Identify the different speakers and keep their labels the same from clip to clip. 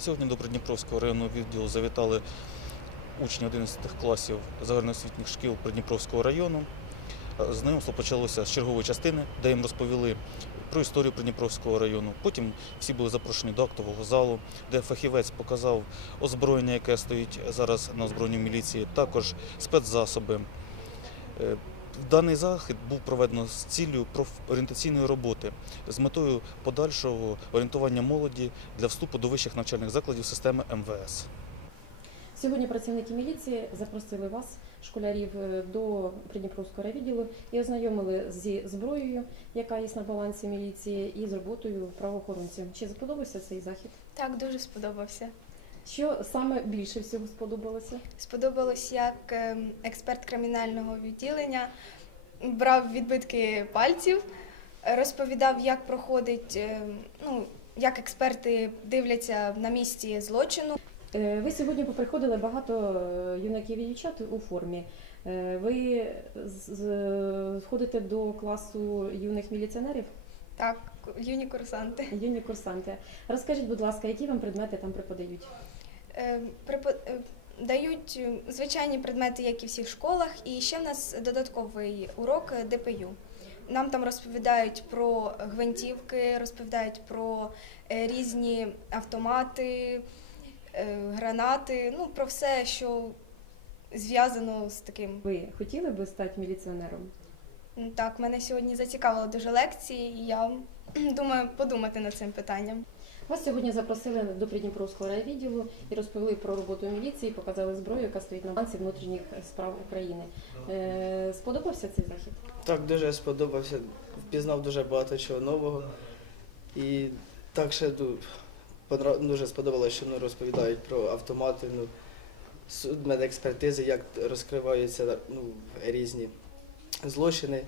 Speaker 1: Сьогодні до Придніпровського районного відділу завітали учні 11 класів загальноосвітніх шкіл Придніпровського району. Е, Знайомство почалося з чергової частини, де їм розповіли про історію Придніпровського району. Потім всі були запрошені до актового залу, де фахівець показав озброєння, яке стоїть зараз на озброєнні міліції, також спецзасоби. Даний захід був проведено з ціллю профорієнтаційної роботи з метою подальшого орієнтування молоді для вступу до вищих навчальних закладів системи МВС.
Speaker 2: Сьогодні працівники міліції запросили вас, школярів, е, до Придніпровського райвідділу і ознайомили зі зброєю, яка є на балансі міліції, і з роботою правоохоронців. Чи сподобався цей захід?
Speaker 3: Так, дуже сподобався.
Speaker 2: Що саме більше всього сподобалося?
Speaker 3: Сподобалось, як ем, експерт кримінального відділення брав відбитки пальців, розповідав, як проходить, ем, ну, як експерти дивляться на місці злочину.
Speaker 2: Е, Ви сьогодні поприходили багато е, юнаків і дівчат у формі. Е, Ви входите до класу юних міліціонерів,
Speaker 3: Так, юні курсанти.
Speaker 2: юні курсанти. Розкажіть, будь ласка, які вам предмети там преподають?
Speaker 3: Ем, припо- е, Дають е, звичайні предмети, як і в всіх школах, і ще в нас додатковий урок е, ДПЮ. Нам там розповідають про гвинтівки, розповідають про е, різні автомати, е, гранати, ну про все, що зв'язано з таким.
Speaker 2: Ви хотіли би стати міліціонером?
Speaker 3: Так, мене сьогодні зацікавило дуже лекції, і я думаю подумати над цим питанням.
Speaker 2: Вас сьогодні запросили до Придніпровського райвідділу і розповіли про роботу міліції, показали зброю, яка стоїть на балансі внутрішніх справ України. Е, Сподобався цей захід?
Speaker 4: Так, дуже сподобався, впізнав дуже багато чого нового. І так ще дуже сподобалося, що ну, розповідають про автомати, ну, судмедекспертизи, як розкриваються ну, різні злочини.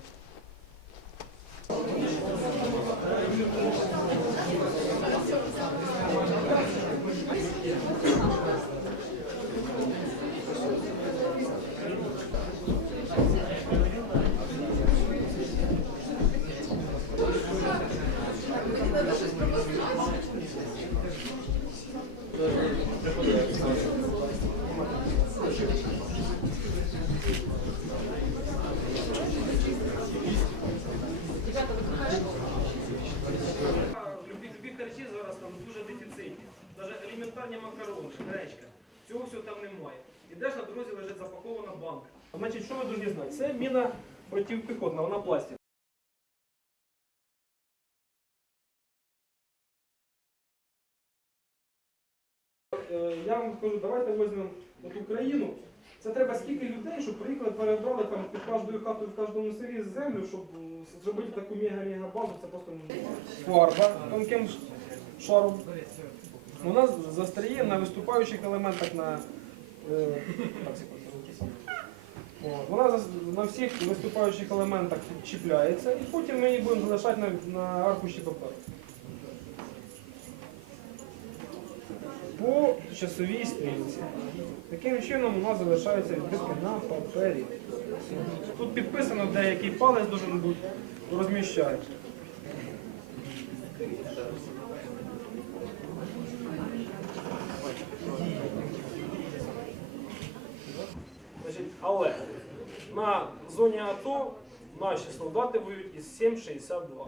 Speaker 5: Любі, любі харчі зараз там дуже дефіцитні. Навіть макарони, гречка. Цього всього там немає. Ідеш на дорозі лежить запакована банка. Значить, що ви повинні знати? Це міна протипіхотна, вона пластик. Е, Я вам кажу, давайте візьмемо от Україну. Це треба скільки людей, щоб приїхали, перебрали там під кожною хатою в кожному селі землю, щоб зробити таку мега-мега базу, це просто. Фарба тонким шаром. Вона застряє на виступаючих елементах на. е, Вона на всіх виступаючих елементах чіпляється і потім ми її будемо залишати на, на аркуші паперу. По часовій стрілці. Таким чином у нас залишаються відбитки на папері. Тут підписано, де який палець должен бути розміщається. Значить, але на зоні АТО наші солдати воюють із 7,62.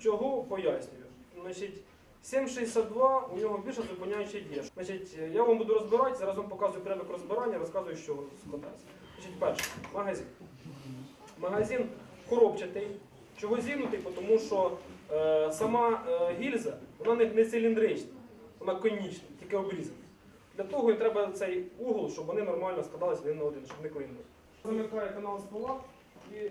Speaker 5: Чого пояснюю? Значить, 7,62 у нього більше зупиняюча дія. Значить, я вам буду розбирати, зараз вам показую порядок розбирання, розказую, що складається. Значить, перше, магазин. Магазин коробчатий. Чого зігнутий? Тому що е, сама е, гільза вона не, не циліндрична, вона конічна, тільки обрізана. Для того і треба цей угол, щоб вони нормально складалися один на один, щоб не клинули. Замикає канал з пола і